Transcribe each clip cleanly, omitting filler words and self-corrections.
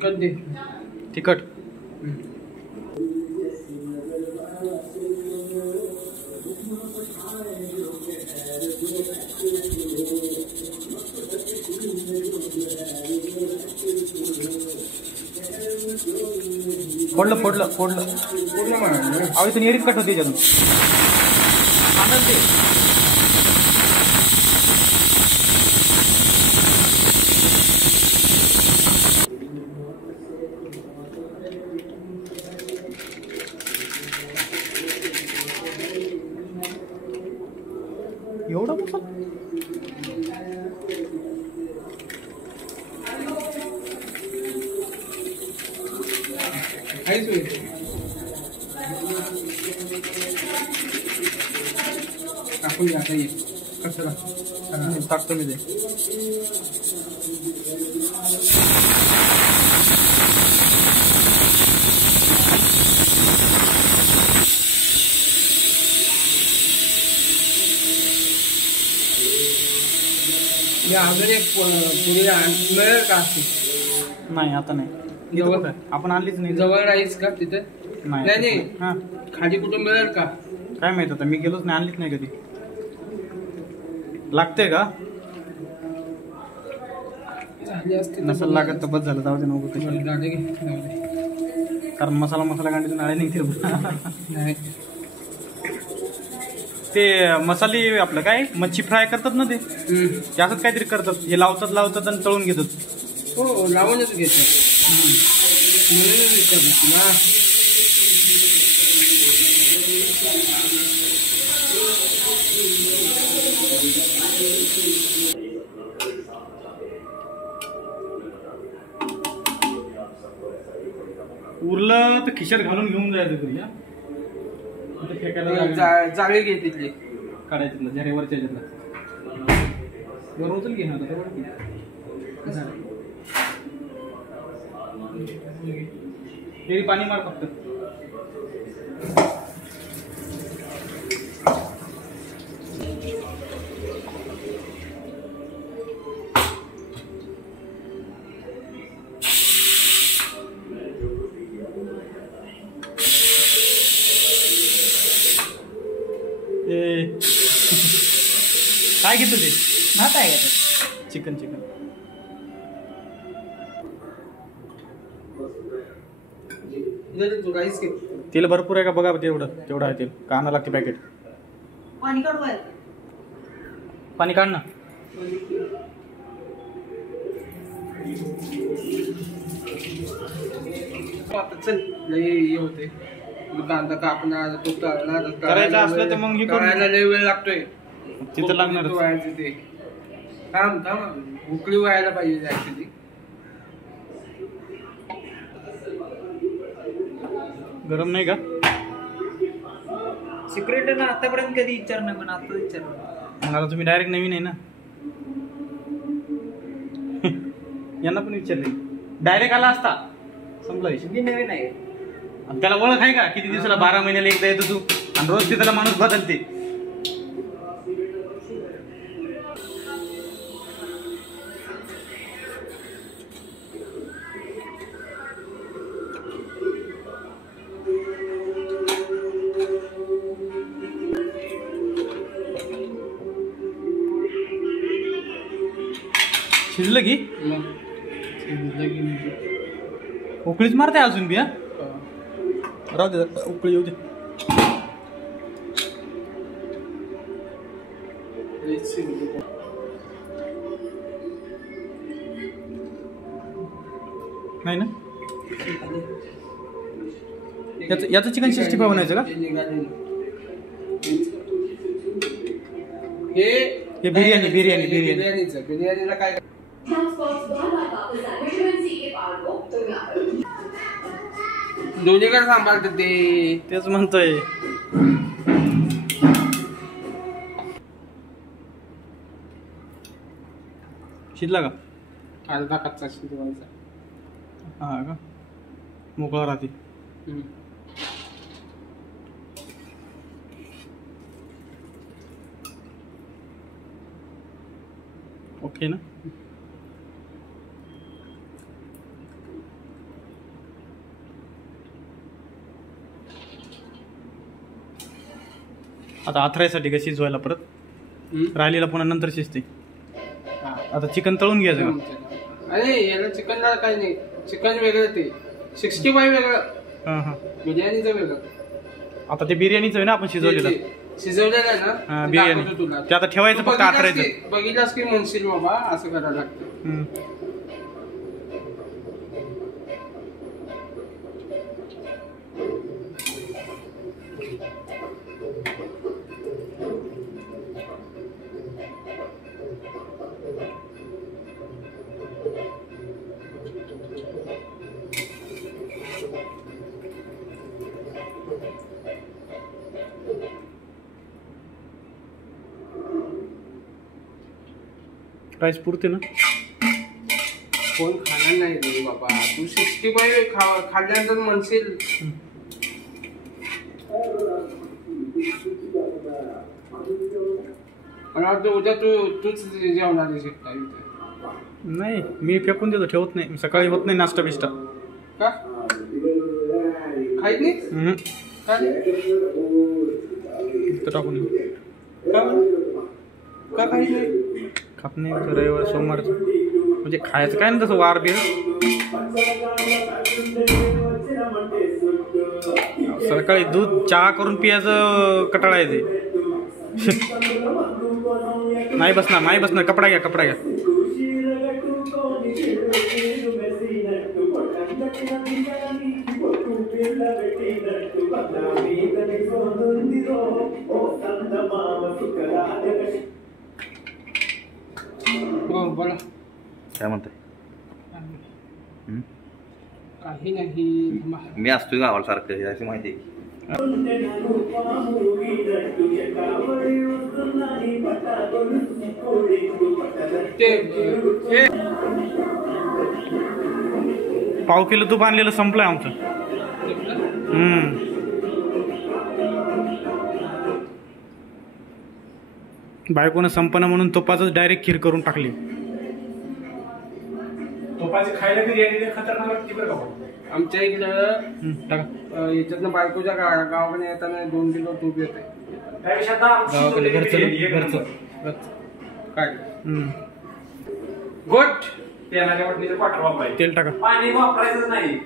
तिखट दे. तिखट. फोडलं फोडलं फोडलं पूर्ण मारा. अहो इथून एडीच कट होते त्याच्यातून. सांगाल ते एवढं मसाला. काहीच होईल. टाकून घ्या आता. कचरा टाकतो मी ते. अजून एक पुरी मिळेल का अशी? नाही आता नाही. जवळ आपण आणलीच नाही. जवळ राहीस का तिथे? नाही. हा खाली कुठं मिळेल का? काय माहित आता, मी गेलोच नाही, आणलीच नाही कधी. लागते का? झाली असते नसल लागत तर बस झालं. जाऊ दे नको कशाला. कारण मसाला गांडीतून नाळे निघते. नाही ते मसाले आपलं काय मच्छी फ्राय करतात ना ते असंच काहीतरी करतात. हे लावतात आणि तळून घेतात. हो लावूनच घेतात. म्हणूनच विचारलं ना. उरलं तर खिशात घालून घेऊन जायचं घरी. जाळी घे तिथली. काढायचं झऱ्यावरच्या वर उचल घे ना. ते पाणी मार फक्त. काय घेतो ते? भात आहे का? चिकन. तेल भरपूर आहे का बघा. तेवढं आहे तेल. का आणा लागते पॅकेट. पाणी काढ ना. चल लय होते. कांदा कापणार तो तळणार. करायचं असलं तर मग करायला लय वेळ लागतोय. तिथं लागणार ते थांब उकळी व्हायला पाहिजे ऍक्च्युली. गरम नाही का? सिक्रेट ना आतापर्यंत कधी विचारणार, पण आता विचारणार. मग आता तुम्ही डायरेक्ट नवीन आहे ना. यांना पण विचारले. डायरेक्ट आला असता संपला. नवीन आहे. त्याला ओळख आहे का? किती दिवसाला 12 महिन्याला एकदा येतो तू आणि रोज तिथला माणूस बदलते. शिजलं की उकळीच मारते अजून बी. राहू दे उकळी येऊ दे. नाही ना. याचं चिकन 65 बनायचं का? हे बिर्याणीला काय दोन्हीकडे सांभाळतात ते. तेच म्हणतोय. शिजला का? अर्धा कच्चा शिजवायचा. हा का? मोकळा राहते. ओके ना. आता आथरायसाठी का शिजवायला परत राहिलेला पुन्हा नंतर शिजते. हा. आता चिकन तळून घ्यायचं का? अरे याला चिकनला काही नाही, चिकन वेगळं ते 65 वेगळं, हां हां. बिर्याणीचं वेगळं. आता ते बिर्याणीचं आहे ना आपण शिजवलेलं. शिजवलेलं आहे ना, हा, ते बिर्याणी. दाखवतो तुला. ते आता ठेवायचं, तू फक्त बघितलंस आथरायचं. की- बघितलंस की म्हणशील बाबा असं करायला लागतं. हम्म. राईस पुरते ना? कोण खाणार नाही रे बाबा, तू 65 खाल्ल्यानंतर म्हणशील. मला वाटतं उद्या तूच जेवणार शिकता इथे. नाही, मी फेकून देतो, ठेवत नाही. सकाळी होत नाही नाश्ता बिष्टा. का खाईत नाही? हम्म. का नाही? इथं टाकून देऊ. का खाईत नाही? खात नाही रविवार सोमवारचं, म्हणजे खायचं काय ना तसं वार बिर. सकाळी दूध चहा करून पियाचं कटाळा येते. नाही बसणार, कपडा घ्या. हो बोला. काय म्हणताय? काही नाही. मी असतोय गावाला सारखं, याची माहिती आहे. पाव किलो तूप आणलेलं संपलंय आमचं. बायकोनं संपना म्हणून तुपाच डायरेक्ट खीर करून टाकली. तुपाची खायला बिर्याणी खतरनाक लागते बरं का. आमच्या इकडं टाका. याच्यातनं बायकोच्या गावाकडे येताना 2 किलो तूप येते. त्यापेक्षा आता आमची गावाकडे बिर्याणी घरचं. काय हम्म. गोट तेलाच्या वाटणीचं क्वार्टर वापरायचं. तेल टाका. पाणी वापरायचंच नाही.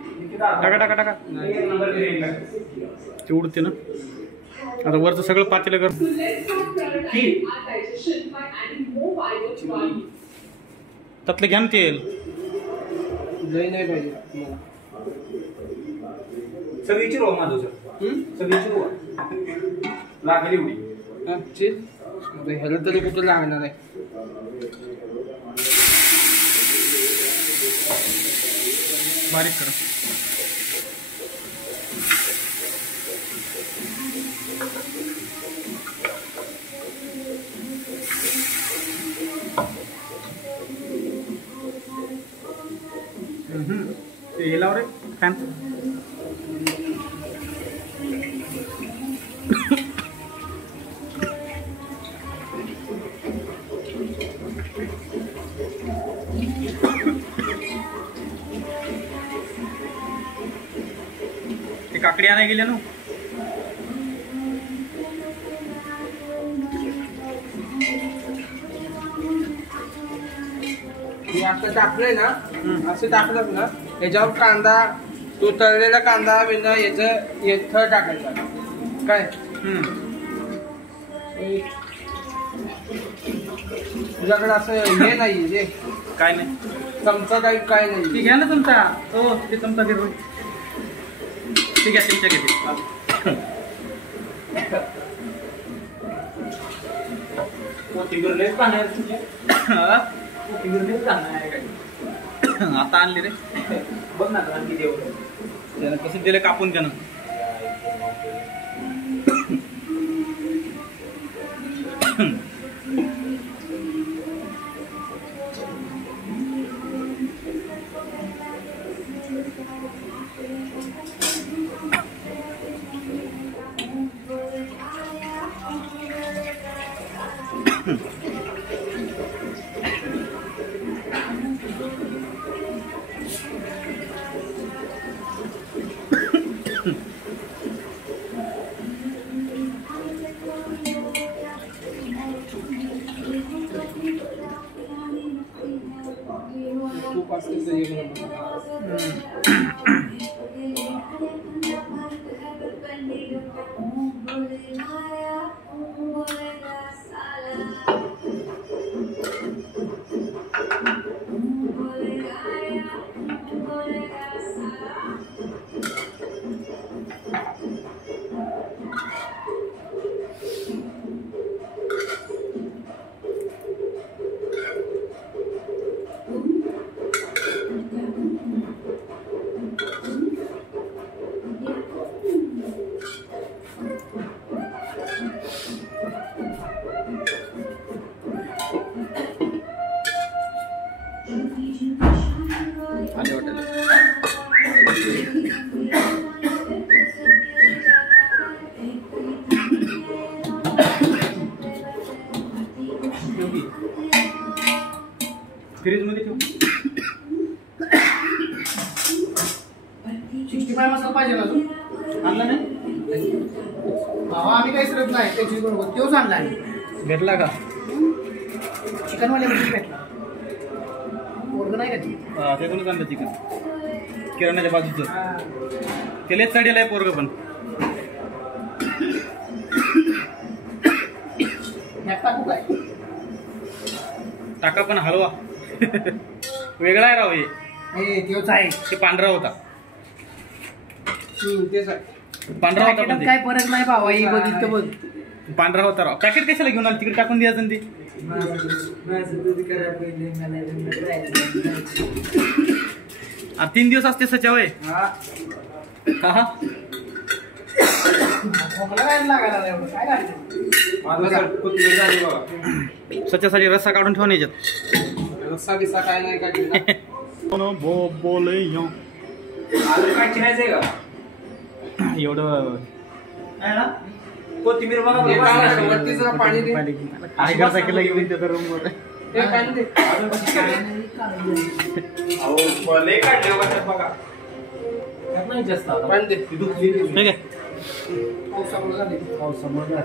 टाका. एक नंबर बिर्याणी लागते. ते उडते ना. आता वरचं सगळं पातेलं कर. त्यातलं घ्या ना तेल. लई नाही पाहिजे मला. सगळीची रो माझं सर. सगळीची रो लागली एवढी. ह्याला तरी कुठं लागणार आहे. बारीक करा. ते लाव रे फॅन. ते काकडी आणायला गेले ना. हे असं टाकलंय ना, असं टाकलं ना, याच्यावर कांदा, तो तळलेला कांदा बिंदा याचं थर टाकायचा. काय तुझ्याकडे असं हे नाही रे, काय नाही. चमचा टाईप काय नाही. ती घ्या ना तुमचा. हो ते चमचा घेतो. ठीक आहे, तुमच्या घेते. आता आणली रे. बघ ना किती एवढं. त्यानं कसं दिलं कापून त्यानं. मस्त एक नंबर. फ्रीज मध्ये ठेव. 65 मसाला पाहिजे अजून आणला नाही भावा आम्ही काही सरत नाही त्याची बरोबर तोच आणला आहे भेटला का? चिकनवाले भेटला पोरगं नाही का ती त्यातूनच आणलं चिकन किराण्याच्या बाजूचं. त्यालाच चढेल आहे पोरग पण. टाकू काय टाका पण हलवा. वेगळा आहे राव हे. हे तोच आहे ते पांढरा होता. तेच आहे. पांढरा होता पण पॅकेटात ते. काय फरक नाही भावा हे बघितलं बघ पांढरा होता राव. पॅकेट कशाला घेऊन आलं? तिकडे टाकून द्यायचं ना ते. आ, 3 दिवस असते सच्या वय. हा. हा खोकला काय लागायला लागला एवढं? काय लागलं माझं सर कोथिंबीर झाली बघा. सच्यासाठी रस्सा काढून ठेवून याच्यात. रस्सा बिस्सा काय नाही काढली ना. आलू काय चिरायचंय का? एवढं कोथिंबीर बघा हे बरं. काय नाही, वरती जरा पाणी दे. काय करता केलं घेऊन त्याचा रूम वर. हे पाणी दे. अजून कशी काय? अहो लय काढले बघा त्यात बघा. त्यात नाही जास्त आता. पाणी दे. ठीक आहे. पावसामुळे झाले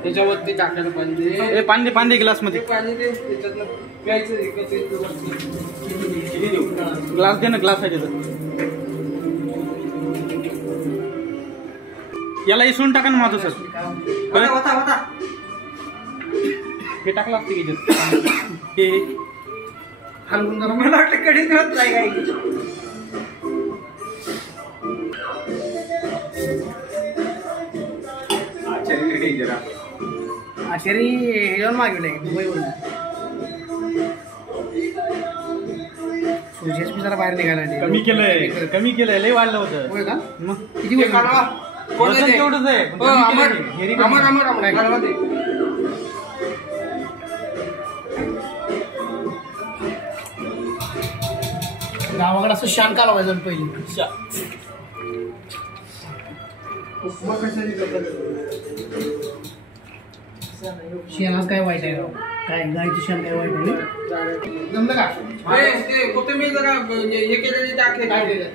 त्याच्यावरती टाकायला पाणी दे. ए, पाणी दे, पाणी दे ग्लास मध्ये. ते पाणी दे त्याच्यातनं प्यायचं एकच एक वरती. किती देऊ? ग्लास दे ना, ग्लास आहे त्याचा. याला इसळून टाका ना माझं सर. हे टाकलं असते की याच्यात. हे हलवून जरा मला वाटलं कधी होत नाही काही. आचार्य डेंजर आहे. आचारी हे जाऊन मागवलंय दुबईवरून सूर्यच मी जरा बाहेर निघाला नाही. कमी केलंय लय वाढलं होतं. होय का मग किती हे वजन काढवा. कोण आहे वजन ते? तेवढंच आहे, पण हो, कमी अमर केलंय. हेरी कमी. अमर अमर अमर काढवा ते. गावाकडे असं शान कालवायचं पहिली उपमा कशाने करतात? शेणाच काय वाईट आहे राव काय गायचं शेण काय वाईट आहे जमलं का हे, ते कोथिंबीर जरा हे केलेली टाक. काय केलं?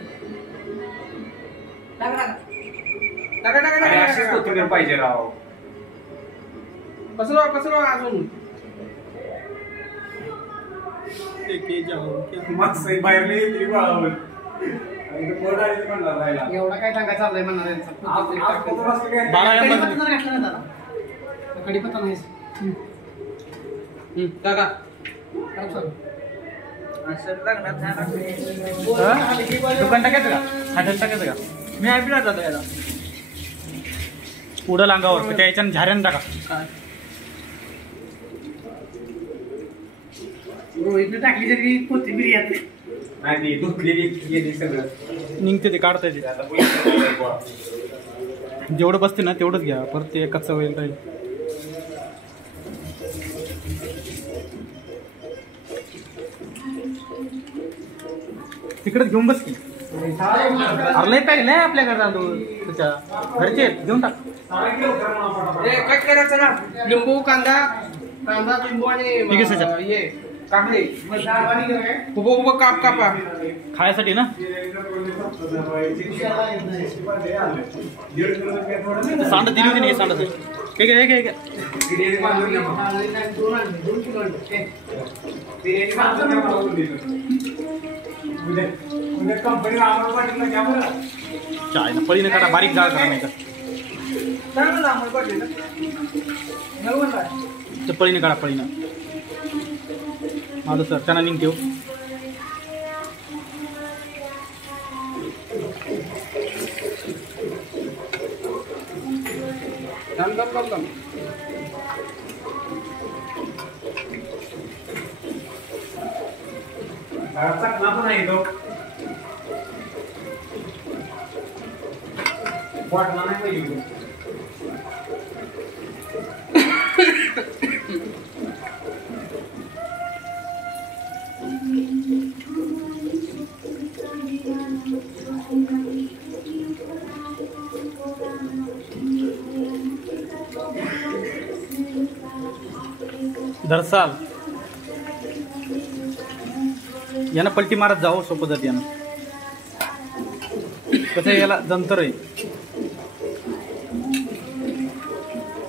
टाका टाका आणि अशीच टाका. कोथिंबीर पाहिजे राव. कसं अजून मागचं बाहेर लय येते बाळावर. आणि ते कोरडा आहे ते म्हणला राहिला. एवढा काय टाकायचं चाललंय म्हणणार आज कोथंबीर असतं काय? कडीपत्ता नाही घातला ना दादा कडीपत्ता नाही टाका. काय चालू? दुकान टाकायचं का? हातात टाकायचं का? मी ऐकला जातो याला. पुढं लांगावर त्या याच्यानं झाऱ्यानं टाका. रोहितने टाकली तरी कोथिंबीर येते नाही ती धुतलेली गेली सगळं. निघते ते, काढता येते. आता पैसे गोळा. जेवढं बसते ना तेवढंच घ्या, परत ते कच्चं होईल राहील. तिकडेच घेऊन बस की. अरे लय पॅक नाही आपल्याकडे तांदूळ त्याच्या घरचे आहेत, घेऊन टाक. हे कट करायचं ना. लिंबू कांदा लिंबू आणि ठीक आहे, सचा. हे काकडे उभं काप कापा खायसाठी ना सांड दिली होती नाही सांडासाठी ठीक आहे ठीक आहे चाय पळीने काढा बारीक जाळ करा नाही तर पळीने काढा पळीनं माझं सर त्यांना लिंक ठेव दरसाल यानं पलटी मारत जावं सोपं जात यानं कसं याला जंतर आहे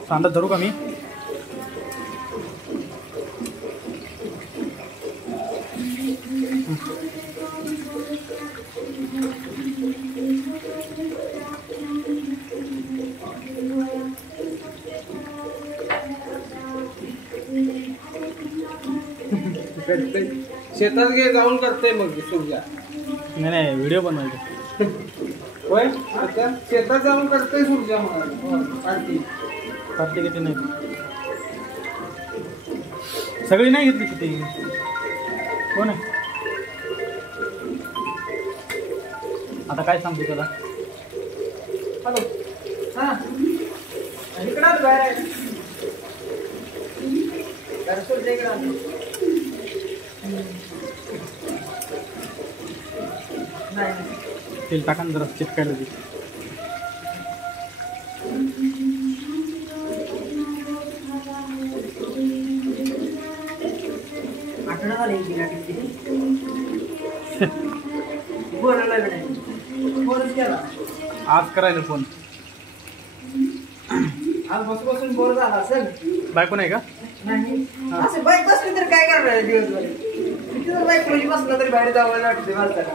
सांडत धरू का मी शेतात गे जाऊन करते मग सूर्या नाही नाही व्हिडिओ बनवायचा होय आता शेतात जाऊन करते सूर्या म्हणून करते किती नाही सगळी नाही घेतली किती कोण आहे आता काय सांगतो त्याला हॅलो हा इकडं बाहेर तेल टाका ना जरा चिटकायला दे आठवडा झाला बोलायला बोलच केला आज करायला फोन आज बसून बोर झाला असेल बायको नाही का नाही असं बाईक बसली तर काय करणार दिवसभर किती जर बाईक खोली बसला तरी बाहेर जावं वाटते माणसाला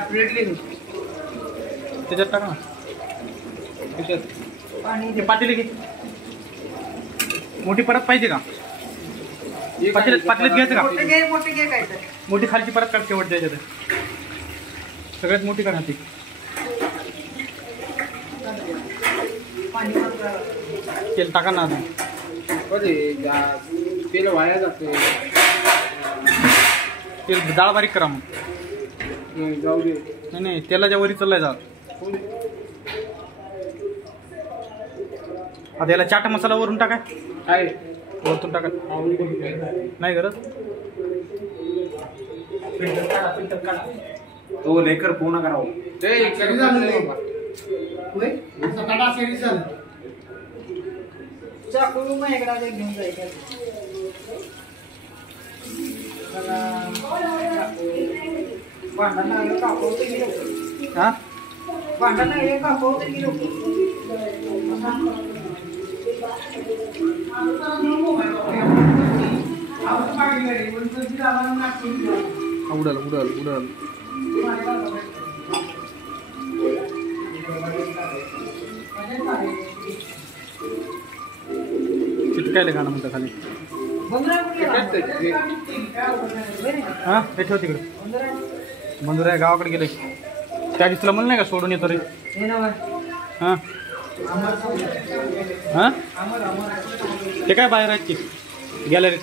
प्लेट घे त्याच्यात टाका ना त्याच्यात पाणी ते पातेली घे मोठी परत पाहिजे का पातेलीत घ्यायचं का मोठे घे काय तर मोठी खालची परत काढ शेवट द्यायचं सगळ्यात मोठी काढ हाती पाणी तेल टाका ना अजून तेल वाया जाते तेल डाळ बारीक करा मग जाऊ दे नाही नाही तेलाच्या वरी चाललाय जा आता याला चाट मसाला वरून टाका काय वरतून टाका नाही गरज तो लेकर पूर्ण करावं ते चाकू माझ्याकडे घेऊन जायचं भांडण कापवते की हा भांडण कापवते की उडल उडल उडल चिटकायला गाणं म्हणतं खाली हा ते ठेव तिकडे मंजूर आहे गावाकडे गेले त्या दिवशीला म्हणलं नाही का सोडून येतो रे हां हां ते काय बाहेर आहेत की गॅलरीत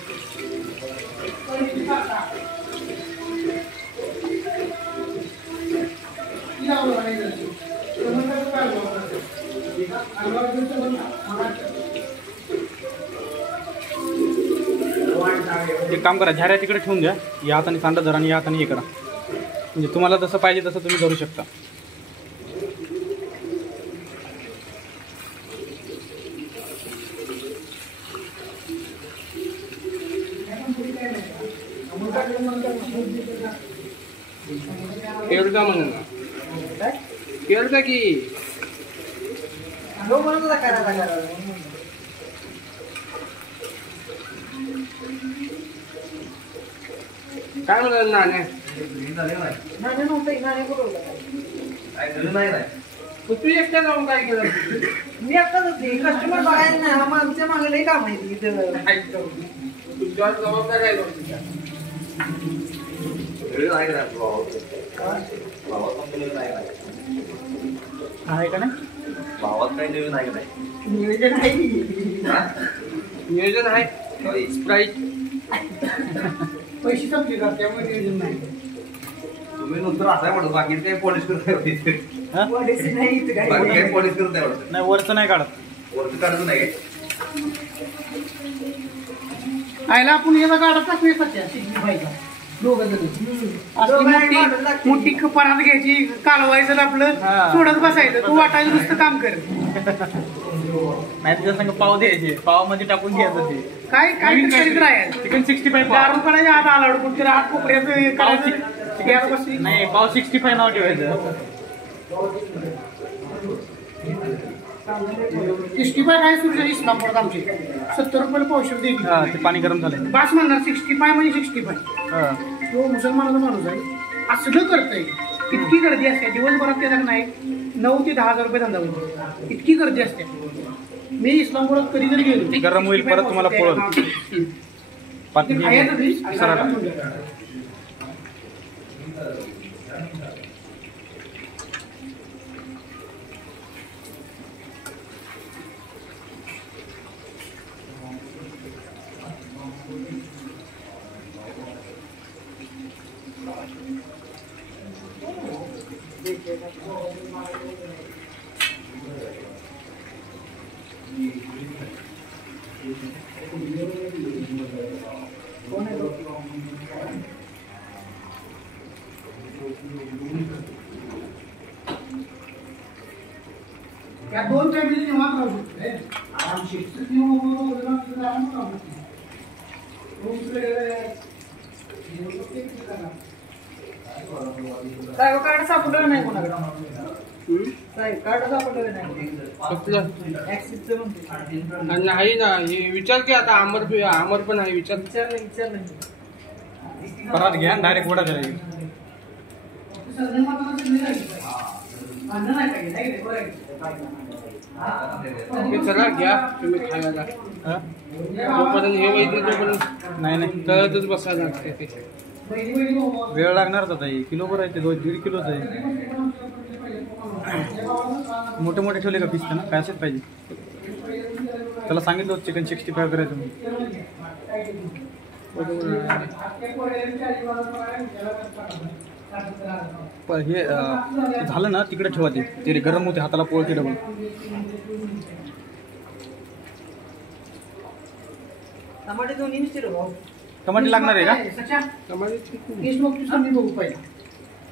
एक काम करा झाऱ्या तिकडे ठेवून द्या या हाताने सांडा धरा आणि या हाताने हे करा म्हणजे तुम्हाला जसं पाहिजे तसं तुम्ही धरू शकता केळचा म्हणून केळचा की म्हणत होता करायला काय म्हणाल नाणे नाणे नव्हतं नाणे कुठं तू एकट्या जाऊन काय केलं मी एकटाच होते कस्टमर बघायला नाही आमच्या मागे लई काम आहे इथं तुझ्यावर जबाबदारी आहे तुमच्या आहे का नाही भावात काही नवीन आहे का नाही नियोजन आहे नियोजन आहे स्प्राईट पैसे संपले का त्यामुळे नियोजन नाही तुम्ही नंतर असाय म्हणतो बाकी काही पॉलिश करत हा? पॉलिसी नाही इथं बाकी काही काही पॉलिश करत नाही वाटत नाही वरचं नाही काढत वरती काढत नाही आयला आपण याचा गाडा टाकूया सध्या शिकवायचा दोघं जण असली मोठी परात घ्यायची कालवायचं आपलं हा. सोडत बसायचं तू वाटायचं नुसतं काम कर नाही तुझ्या संग पाव द्यायचे पावामध्ये टाकून घ्यायचं ते काय काय नवीन करीत राहायचं चिकन 65 दारू करायच्या आत आला अडकून त्याला आठ कोपऱ्याचं करायचं गॅस बसली नाही पाव 65 नाव ठेवायचं 65 काय सुरू इस्लामपूरात आमचे 70 रुपये पावशेर हा देईल ते पाणी गरम झालंय बास म्हणणार 65 म्हणजे 65 हा. तो मुसलमानाचा माणूस आहे असलं करतंय इतकी गर्दी असते दिवसभरात त्याला नाही 9 ते 10,000 रुपये धंदा होतो इतकी गर्दी असते मी इस्लामपुरात कधी जरी गेलो गरम होईल, परत तुम्हाला पोळल. ते खायचं तरी सरळ. या दोन फॅमिली निवांत राहू शकते आरामशीर साहेब कार्ड सापडलं नाही कोणाकडे साहेब कार्ड सापडलं नाही कसलं ऍक्सिसचं म्हणते नाही ना हे विचार की आता अमर पण आहे विचार विचार नाही परत घ्या डायरेक्ट वडा करायची चला घ्या तुम्ही खायला हा? जोपर्यंत हे वैद्य तोपर्यंत नाही नाही तळतच बसायला लागते ते वेळ लागणारच आता हे किलो बरं आहे ते 1.5 किलोच आहे मोठे मोठे ठेवले का पीस ना काय असेच पाहिजे त्याला सांगितलं होतं चिकन 65 करायचं म्हणून पण हे झालं ना तिकडे ठेवा ते गरम होते हाताला पोळते डबल टमाटे दोन्ही मिस्टर भाऊ टमाटे लागणार आहे का बघू पाहिजे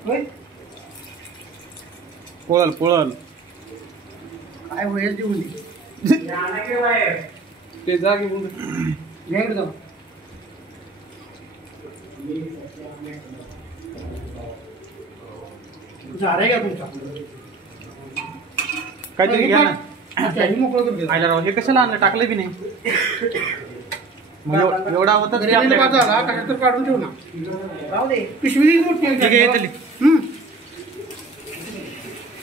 होय पोळल पोळल काय होईल देऊन ते जा घेऊन घ्याकडे जाऊ झाड आहे का तुमचा काहीतरी घ्या ना त्याही मोकळं करून घ्या. आयला राव हे कशाला आणलं टाकलं बी नाही मग एवढा होता घरी आणलं बाद झाला कशात तर काढून ठेवू ना राहू दे पिशवी मोठी आहे. ठीक आहे येतली हम्म.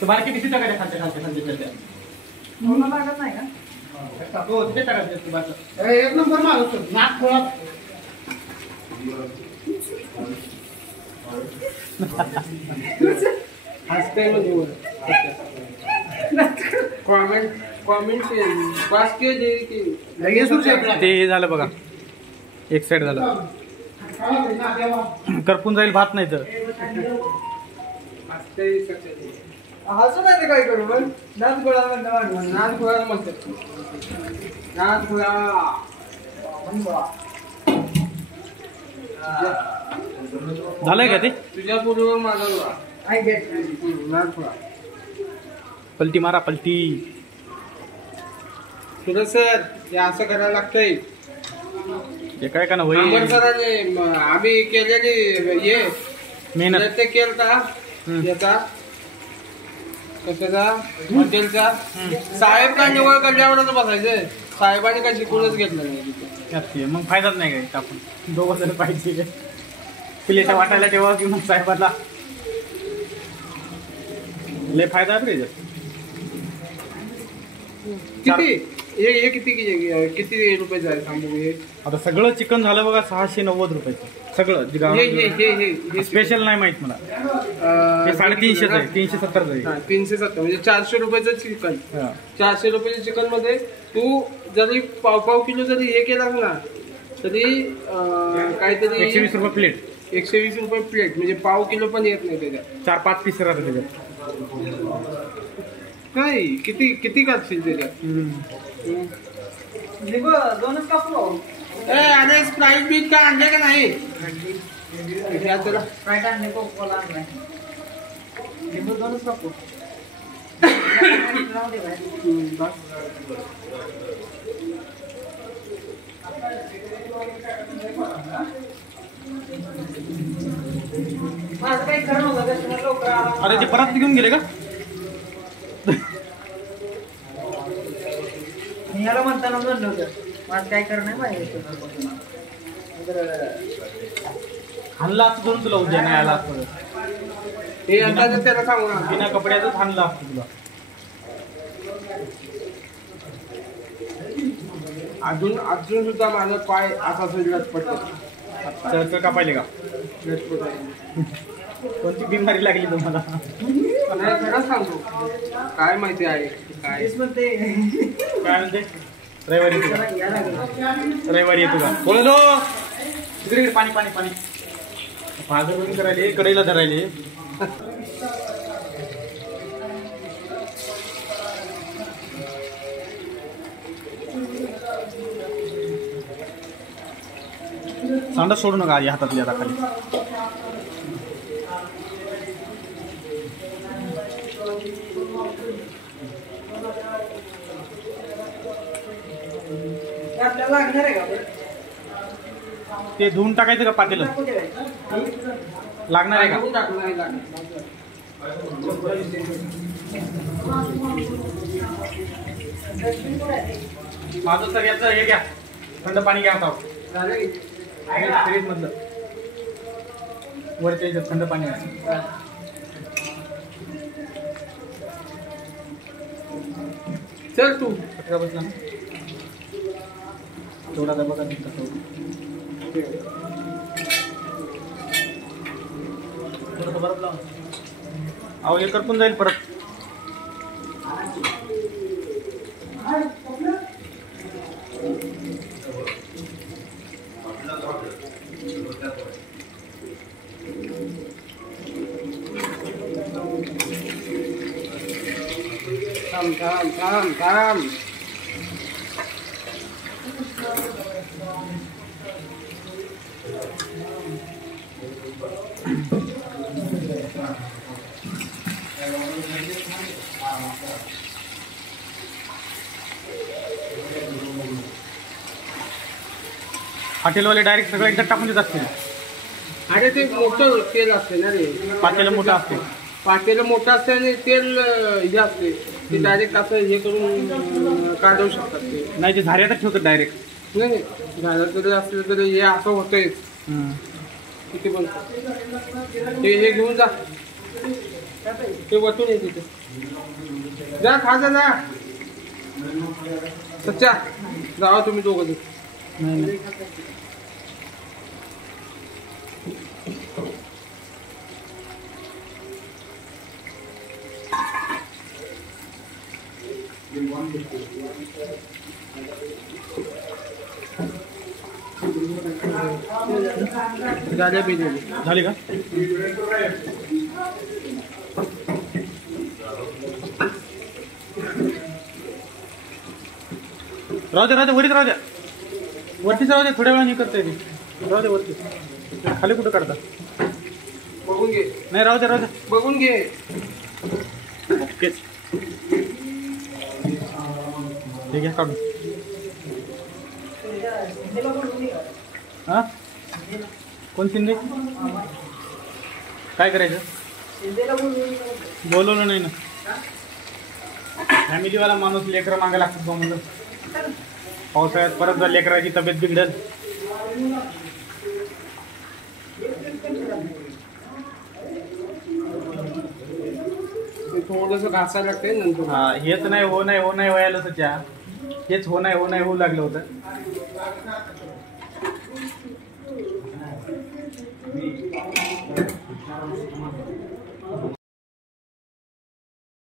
तो बारकी पिशवी टाकायच्या खालच्या म्हणून लागत नाही का हो तिथे टाकायचं बारकं. अरे, एक नंबर माणूस आहे. नाक खोळा हसते म्हणजे कॉमेंट पास के लगेच सुरू आहे. ते हे झालं बघा एक साइड झालं करपून जाईल भात नाही तर हसू नाही ते काय करू पण नाच गोळा म्हणलं नाच खुळा म्हणतात नाच खुळा झालंय का ते तुझ्या पूर्व माझा खुळा आय गेट नाच खुळा पलटी मारा पलटी सुरज सर हे असं करायला लागतंय ते काय का ना आंबट होई सरांनी आम्ही केलेली हे मेहनत ते केलता याचा कशाचा हॉटेलचा साहेब काय निवड करल्यावरच बसायचं साहेबांनी काय शिकूनच घेतलं नाही तिथे. त्यात मग फायदाच नाही काय आपण दोघं जण पाहिजे प्लेटा वाटायला ठेवा की मग साहेबाला लय फायदा आहे रे याच्यात. किती हे किती रुपयाचं आहे सांगू हे आता सगळं चिकन झालं बघा 690 रुपयाचं सगळं जे गावात स्पेशल नाही माहित मला ते 350 आहे 370 आहे 370 म्हणजे 400 रुपयाचं चिकन हा. 400 रुपयाच्या चिकन मध्ये तू जरी पाव किलो जरी हे केलास ना तरी काहीतरी 120 रुपये प्लेट 120 रुपये प्लेट म्हणजे पाव किलो पण येत नाही त्याच्यात 4-5 पीस राहतात त्याच्यात. नाही किती काढशील त्याच्यात दोनच कापू अरे स्प्राईट बीट काय आणलं का नाही घ्या त्याला फ्राईट आणले कोकोला आणलाय लिंबू दोनच कापू राहू दे बाहेर. माझं काही खरं नव्हतं कस्टमर लवकर आला. अरे ते परत घेऊन गेले का मी ह्याला म्हणताना म्हणलं होतं माझं काय खरं नाही माहिती हाणला असतं धरून तुला उद्या नाही आला असतं हे आता त्याला सांगू ना बिना कपड्यातच हाणला असतं तुला. अजून सुद्धा माझा पाय असा लटपट चरचर कापायले का कोणती बिमारी लागली तुम्हाला नाही खरंच सांगतो काय माहिती आहे काय तेच म्हणते काय म्हणते रविवारी येतो का रविवारी येतो का बोललो इकडे पाणी पाणी पाणी भाजर बंद करायले कढईला धरायले सांडा सोडू नका आधी हातातली आता खाली आपल्याला लागणार आहे का ते धुवून टाकायचं का पातेलं लागणार आहे का टाकून नाही लागणार माझं तर याचं हे घ्या थंड पाणी घ्या आता झालं की? फ्रीज मधलं वरच्या याच्यात थंड पाणी घ्या चल तू पटका बसला ना तेवढा डबा का थोडं बरं लावा अहो हे करपून जाईल परत थांब हॉटेलवाले डायरेक्ट सगळं एकदा टाकून देत असतील अरे ते मोठं तेल असते ना रे पातेलं मोठं असते पातेलं मोठं असते आणि तेल हे असते ते डायरेक्ट असं हे करून काढू शकतात ते नाही ते झाऱ्यातच ठेवतात डायरेक्ट नाही झालं तरी असलं तरी हे असं होतंय किती पण हे घेऊन जा ते वटून ये तिथे जा खा जा सच्चा जावा तुम्ही दोघं नाही नाही झाल्या बिर्याणी झाली का राहू द्या वरीच राहू द्या वरतीच राहू द्या थोड्या वेळाने करता येते राहू द्या वरती खाली कुठं काढता बघून घे नाही राहू द्या बघून घे ओकेच ठीक आहे काढून हा कोण शिंदे काय करायचं बोलवलं नाही ना फॅमिलीवाला माणूस लेकरं मागे लागतात बा म्हणलं पावसाळ्यात परत जर लेकराची तब्येत बिघडेल थोडंसं घासायला लागतंय नंतर हेच नाही हो नाही व्हायला चहा हेच हो नाही होऊ लागलं होतं